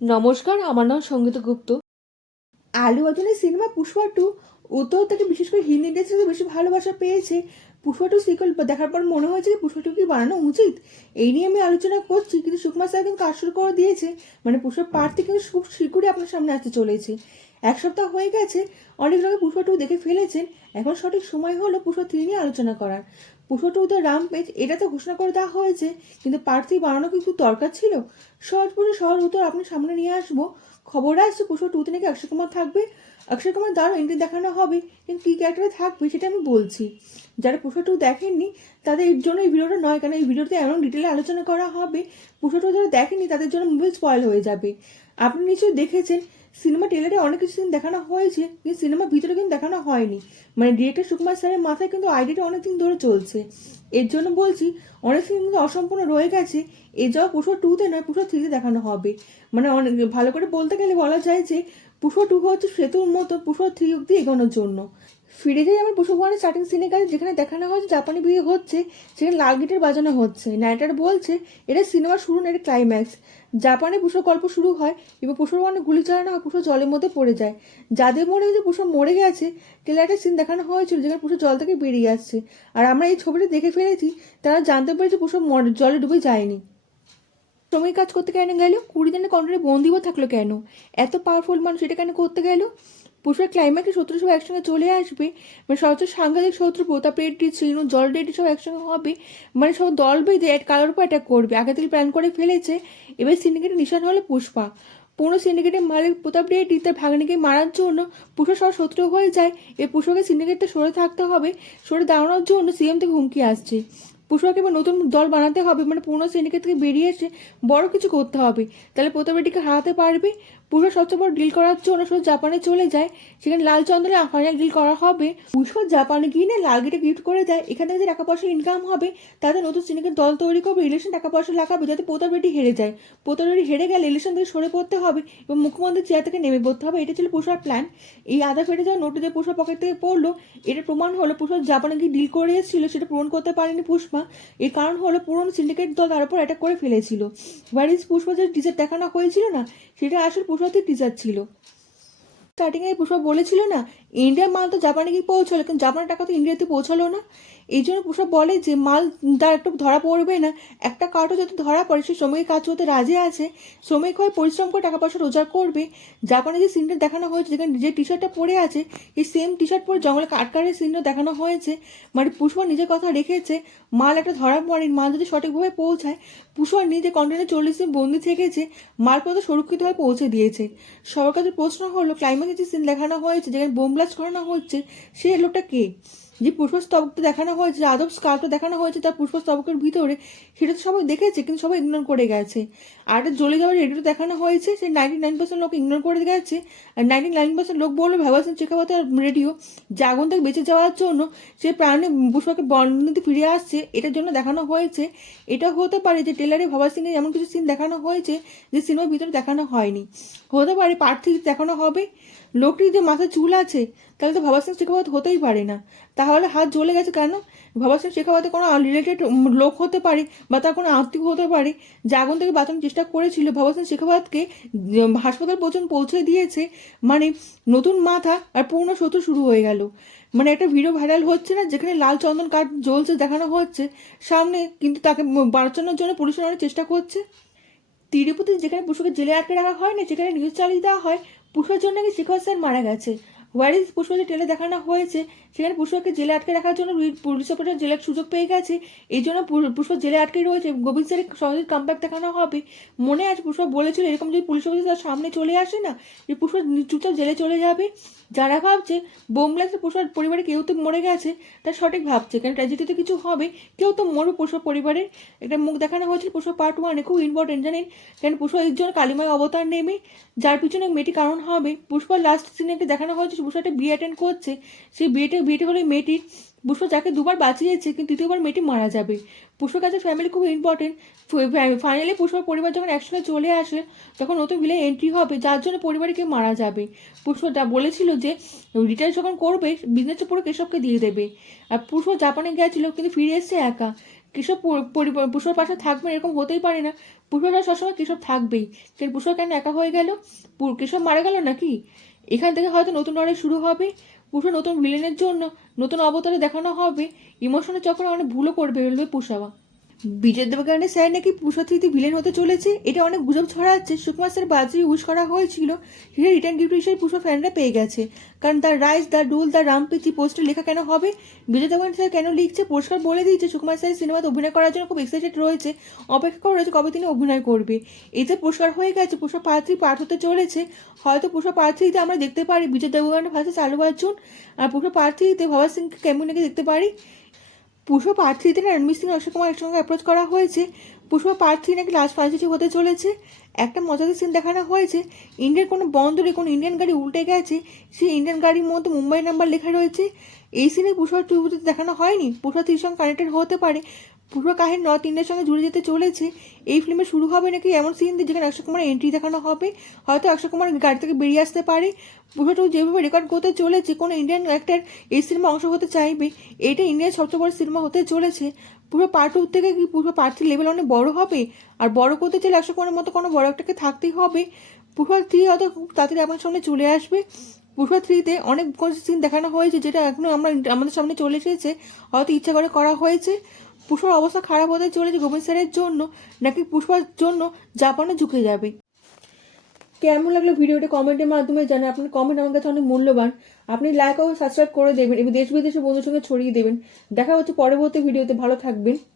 নমস্কার, আমার নাম সঙ্গীতা গুপ্ত। আলু অর্জুনের সিনেমা পুষ্পা টু, ও তো তাকে বিশেষ করে হিন্দি ইন্ডাস্ট্রিতে বেশি ভালোবাসা পেয়েছে। পুষ্পা টু সিকুয়েল দেখার পর মনে হয়েছে যে পুষ্পা টু কি বানানো উচিত, এই নিয়ে আমি আলোচনা করছি। কিন্তু সুকুমার স্যার কিন্তু কাজ শুরু করে দিয়েছে, মানে পুষ্পা পার্টটি কিন্তু খুব শীঘ্রই আপনার সামনে আসতে চলেছে। এক সপ্তাহ হয়ে গেছে, অনেক লোক পুষ্পা টু দেখে ফেলেছেন। এখন সঠিক সময় হলো পুষ্পা থ্রি নিয়ে আলোচনা করার। পুষ্পা টু দ্য রামপেজ এটা তো ঘোষণা করে দেওয়া হয়েছে, কিন্তু পার্ট থ্রি বানানো কিন্তু দরকার ছিল। সহজ উত্তর আপনার সামনে নিয়ে আসবো। খবর আসছে পুষ্পা টুতে নাকি অক্ষয় কুমার থাকবে। অক্ষয় কুমার দারুণ এন্ট্রি দেখানো হবে, কিন্তু কী ক্যারেক্টারে থাকবে সেটা আমি বলছি। যারা পুষ্পা টু দেখেননি তাদের জন্য এই ভিডিওটা নয়, কারণ এই ভিডিওতে এমন ডিটেলে আলোচনা করা হবে, পুষ্পা টু যারা দেখেননি তাদের জন্য মুভি স্পয়েল হয়ে যাবে। আপনি নিশ্চয়ই দেখেছেন সিনেমা ট্রেলারে অনেক কিছু সিন দেখানো হয়েছে, কিন্তু সিনেমার ভিতরে কিন্তু দেখানো হয়নি। মানে ডিরেক্টর সুকুমার স্যারের মাথায় কিন্তু আইডিয়াটা অনেক দিন ধরে চলছে। এর জন্য বলছি অনেক সিন কিন্তু অসম্পূর্ণ রয়ে গেছে। এ যাওয়া পুষ্পা টুতে নয়, পুষ্পা থ্রিতে দেখানো হবে। মানে অনেক ভালো করে বলতে গেলে বলা যায় যে পুষ্পা টু হচ্ছে সেতুর মতো পুষ্পা থ্রি অব্দি এগোনোর জন্য। ফিরে যাই আমার পুষ্পা ওয়ানের স্টার্টিং সিনের কাছে, যেখানে দেখানো হচ্ছে জাপানি বিয়ে হচ্ছে, সেখানে লাল গিটার বাজানো হচ্ছে। নাইটার বলছে এটা সিনেমা শুরু না, এটা ক্লাইম্যাক্স। জাপানে পুষ্পা গল্প শুরু হয় এবং পুষ্পা ওয়ানে গুলি চালানো হয়, পুষ্পা জলের মধ্যে পড়ে যায়। যাদের মনে হয়েছে পুষ্পা মরে গেছে, ট্রেলারে সিন দেখানো হয়েছিল যেখানে পুষ্পা জল থেকে বেরিয়ে আসছে। আর আমরা এই ছবিটা দেখে ফেলেছি, তারা জানতে পেরেছে পুষ্পা জলে ডুবে যায়নি। শ্রমিক কাজ করতে কেন গেল? 20 দিনের কন্ট্রাক্টে বন্দিও থাকলো কেন? এত পাওয়ারফুল মানুষ এটা কেন করতে গেল? পুষ্পার ক্লাইম্যাক্সে শত্রু সব একসঙ্গে চলে আসবে, মানে সবচেয়ে সাংঘাতিক শত্রু প্রতাপ রেড্ডি, শ্রীনু, জল রেড্ডি সব একসঙ্গে হবে। মানে সব দল বেঁধে কারোর উপর অ্যাটাক করবে, আগে থেকে প্ল্যান করে ফেলেছে। এবার সিন্ডিকেটের নিশান হলো পুষ্পা। পুরো সিন্ডিকেটের মালিক প্রতাপ রেড্ডি তার ভাগ্নিকে মারার জন্য পুষ্পা সব শত্রু হয়ে যায়। এই পুষ্পাকে সিন্ডিকেটটা সরে থাকতে হবে, সরে দাঁড়ানোর জন্য সিএম থেকে হুমকি আসছে। পুষ্পাকে এবার নতুন দল বানাতে হবে, মানে পুরনো সিন্ডিকেট থেকে বেরিয়ে এসে বড় কিছু করতে হবে, তাহলে প্রতাপ রেড্ডিকে হারাতে পারবে। পুষ্পা সবচেয়ে বড় ডিল করার জন্য শুধু জাপানে চলে যায়, সেখানে লাল চন্দনে ফাইনাল ডিল করা হবে। পুষ্পা জাপানে গিয়ে না লাল গেটে গিফট করে দেয়, এখান থেকে যে টাকা পয়সা ইনকাম হবে তাদের নতুন সিন্ডিকেট দল তৈরি করবে, ইলেকশন টাকা পয়সা লাগাবে যাতে প্রতাপ রেড্ডি হেরে যায়। প্রতাপ রেড্ডি হেরে গেলে ইলেকশন থেকে সরে পড়তে হবে এবং মুখ্যমন্ত্রীর চেয়ার থেকে নেমে পড়তে হবে। এটা ছিল পুষ্পার প্ল্যান। এই আধা ফেটে যাওয়া নোটে যে পুষ্পা পকেট থেকে পড়লো, এটা প্রমাণ হলো পুষ্পা জাপানে গিয়ে ডিল করে এসেছিল, সেটা পূরণ করতে পারেনি পুষ্পা। এর কারণ হলো পুরনো সিন্ডিকেট দল তার উপর অ্যাটাক করে ফেলেছিল। ওয়ারিস পুষ্পা যে টিজার দেখানো হয়েছিল না, সেটা আসলে পুষ্পাতে টিজার ছিল। স্টার্টিংয়ে পুষ্পা বলেছিল না ইন্ডিয়ার মাল তো জাপানে গিয়ে পৌঁছালো, কিন্তু জাপানের টাকা তো ইন্ডিয়াতে পৌঁছালো না। এই জন্য পুষ্পা বলে যে মাল তার একটু ধরা পড়বে না, একটা কার্ডও যদি ধরা পড়ে সে শ্রমিকের কাজ করতে রাজি আছে, শ্রমিক হয়ে পরিশ্রম করে টাকা পয়সা রোজগার করবে। জাপানে যে সিনটা দেখানো হয়েছে, যেখানে যে টি শার্টটা পরে আছে এই সেম টি শার্ট পরে জঙ্গলে কাটকারের সিনটা দেখানো হয়েছে। মানে পুষ্পা নিজের কথা রেখেছে, মাল একটা ধরা পড়ে, মাল যদি সঠিকভাবে পৌঁছায়, পুষ্পা নিজে কন্টেনারে 40 দিন বন্দি থেকেছে, মালপত্র সুরক্ষিতভাবে পৌঁছে দিয়েছে। সবার কাছে প্রশ্ন হলো ক্লাইম্যাক্সে যে সিন দেখানো হয়েছে যেখানে বোম ব্লাস্ট করানো হচ্ছে, সে লোকটা কে? যে পুষ্পস্তবকটা দেখানো হয়েছে, যে আদব স্কার্পটা দেখানো হয়েছে তার পুষ্পস্তবকের ভিতরে, সেটা তো সবাই দেখেছে কিন্তু সবাই ইগনোর করে গেছে। আর একটা জ্বলে যাওয়ার রেডিওটা দেখানো হয়েছে, সে 99% লোক ইগনোর করে গেছে। আর 99% লোক বললো ভগৎ সিং শেখাওয়াতের রেডিও, যে আগুন থেকে বেঁচে যাওয়ার জন্য সে প্রাণে পুষ্পাকে বন্দিতে ফিরে আসছে, এটার জন্য দেখানো হয়েছে। এটা হতে পারে যে টেলারে ভগৎ সিংয়ের এমন কিছু সিন দেখানো হয়েছে যে সিনেমার ভিতরে দেখানো হয়নি। হতে পারে পার্ট থ্রি দেখানো হবে। লোকটির যে মাথায় চুল আছে, তাহলে তো ভগৎ সিং শেখাওয়াত হতেই পারে না। তাহলে হাত জ্বলে গেছে কেন? ভগৎ সিং শেখাওয়াতে কোনো রিলেটেড লোক হতে পারে, বা তার কোনো আত্মীয় হতে পারে, যে আগুন থেকে বাঁচানোর চেষ্টা করেছিল, ভগৎ সিং শেখাওয়াতকে হাসপাতাল পর্যন্ত পৌঁছে দিয়েছে। মানে নতুন মাথা আর পুরনো শত্রু শুরু হয়ে গেল। মানে একটা ভিডিও ভাইরাল হচ্ছে না, যেখানে লাল চন্দন কাঠ জ্বলছে দেখানো হচ্ছে সামনে, কিন্তু তাকে বাঁচানোর জন্য পুলিশের অনেক চেষ্টা করছে। তিরুপতি যেখানে পুষ্পকে জেলে আটকে রাখা হয় না, সেখানে নিউজ চালিয়ে দেওয়া হয় পুষ্পার জন্য নাকি শেখর স্যার মারা গেছে। হোয়ারিস পুষ্পা যে টেলে দেখানো হয়েছে, সেখানে পুষ্পাকে জেলে আটকে রাখার জন্য পুলিশ অফিসার জেলার সুযোগ পেয়ে গেছে, এই জন্য পুষ্পা জেলে আটকে রয়েছে। গোবিন্দ স্যারের সহজে কামব্যাক দেখানো হবে। মনে আছে পুষ্পা বলেছিল এরকম যদি পুলিশ অফিসার তার সামনে চলে আসে না, যে পুষ্পা চুপচাপ জেলে চলে যাবে। যারা ভাবছে বোম ব্লাস্টে পুষ্পার পরিবারে কেউ তো মরে গেছে, তার সঠিক ভাবছে, কারণ ট্র্যাজেডিতে কিছু হবে, কেউ তো মরবে পুষ্পা পরিবারের। একটা মুখ দেখানো হয়েছিল পুষ্পা পার্ট ওয়ানে, খুব ইম্পর্টেন্ট জানেন, কারণ পুষ্পা এর জন্য কালিমায় অবতার নেমে, যার পিছনে মেয়েটি কারণ হবে। পুষ্পার লাস্ট সিনে দেখানো হয়েছে পুষ্পা একটা বিয়ে অ্যাটেন্ড করছে, সেই বিয়েটি হলো মেয়েটির। পুষ্পা যাকে দুবার বাঁচিয়েছে, কিন্তু তৃতীয়বার মেয়েটি মারা যাবে। পুষ্পার কাছে ফ্যামিলি খুব ইম্পর্টেন্ট। ফাইনালি পুষ্পার পরিবার যখন একসঙ্গে চলে আসে, তখন নতুন ভিলেন এন্ট্রি হবে, যার জন্য পরিবারে কেউ মারা যাবে। পুষ্পা যা বলেছিল যে রিটায়ার যখন করবে বিজনেসটা পুরো কেশবকে দিয়ে দেবে। আর পুষ্পা জাপানে গেছিল কিন্তু ফিরে এসছে একা। কেশব পুষ্পার পাশে থাকবে এরকম হতেই পারে না। পুষ্পার সবসময় কেশব থাকবেই। কিন্তু পুষ্পা কেন একা হয়ে গেল? কেশব মারা গেল নাকি? এখান থেকে হয়তো নতুন লড়াই শুরু হবে। পুষ্পা নতুন ভিলেনের জন্য নতুন অবতারে দেখানো হবে। ইমোশনের চক্রে অনেক ভুলও করবে ফেলবে পুষ্পা। বিজয় দেবগনের স্যার নাকি পুষ্পা থ্রিতে ভিলেন হতে চলেছে, এটা অনেক গুজব ছড়াচ্ছে। সুকুমার স্যার বাজে ইউজ করা হয়েছিল, সেটা রিটার্ন গিফট হিসেবে পুষ্পা ফ্যানরা পেয়ে গেছে। কারণ the rise, the rule, the rampage পোস্টে লেখা কেন হবে? বিজয় দেবগন স্যার কেন লিখছে? পরিষ্কার বলে দিয়েছে সুকুমার স্যার সিনেমাতে অভিনয় করার জন্য খুব এক্সাইটেড রয়েছে, অপেক্ষা করে রয়েছে কবে তিনি অভিনয় করবে। এতে পরিষ্কার হয়ে গেছে পুষ্পা পার্ট 3 পাঠ হতে চলেছে। হয়তো পুষ্পা পার্ট 3-তে আমরা দেখতে পারি বিজয় দেবগনের ভার্সেস আলু অর্জুন, আর পুষ্পা পার্ট 3-তে ভগৎ সিংকে কেমন নাকি দেখতে পারি। পুষ্পা পার্ট 3-তে না রণবীর সিং অক্ষয় কুমার একসঙ্গে অ্যাপ্রোচ করা হয়েছে। পুষ্পা পার্ট 3 নাকি লাস্ট ফাইনাল হতে চলেছে। একটা মজাদার সিন দেখানো হয়েছে, ইন্ডিয়ার কোনো বন্দরে কোনো ইন্ডিয়ান গাড়ি উল্টে গেছে, সেই ইন্ডিয়ান গাড়ির মধ্যে মুম্বাই নাম্বার লেখা রয়েছে। এই সিনে পুষ্পা 2-তে দেখানো হয়নি, পুষ্পা 3-র সঙ্গে কানেক্টেড হতে পারে। পুষ্পা কাহিনী নর্থ ইন্ডিয়ার সঙ্গে জুড়ে যেতে চলেছে। এই ফিল্মে শুরু হবে নাকি এমন সিন দিয়ে যেখানে অক্ষয় কুমার এন্ট্রি দেখানো হবে। হয়তো অক্ষয় কুমার গাড়ি থেকে বেরিয়ে আসতে পারে। পুষ্পা 2 যেভাবে রেকর্ড করতে চলেছে, কোনো ইন্ডিয়ান অ্যাক্টর এই সিনেমা অংশ হতে চাইবে। এটা ইন্ডিয়ার সবচেয়ে বড় সিনেমা হতে চলেছে। পুরো পার্ট 2 থেকে কি পুরো পার্ট 3 লেভেল অনেক বড় হবে? আর বড় করতে চাইলে অক্ষয় কুমারের মতো কোনো বড় একটাকে থাকতেই হবে। পুষ্পা 3 হয়তো খুব তাড়াতাড়ি আমার সামনে চলে আসবে। পুষ্পা 3-তে অনেক সিন দেখানো হয়েছে যেটা এখনো আমাদের সামনে চলে এসেছে, হয়তো ইচ্ছা করে করা হয়েছে। পুষ্পার অবস্থা খারাপ হতে চলেছে গোবিন্দ স্যারের জন্য, নাকি পুষ্পার জন্য জাপানে ঝুঁকে যাবে। কেমন লাগলো ভিডিওটা কমেন্টের মাধ্যমে জানান। আপনার কমেন্ট আমার কাছে অনেক মূল্যবান। আপনি লাইক ও সাবস্ক্রাইব করে দেবেন এবং দেশ বিদেশের বন্ধুর সঙ্গে ছড়িয়ে দেবেন। দেখা হচ্ছে পরবর্তী ভিডিওতে। ভালো থাকবেন।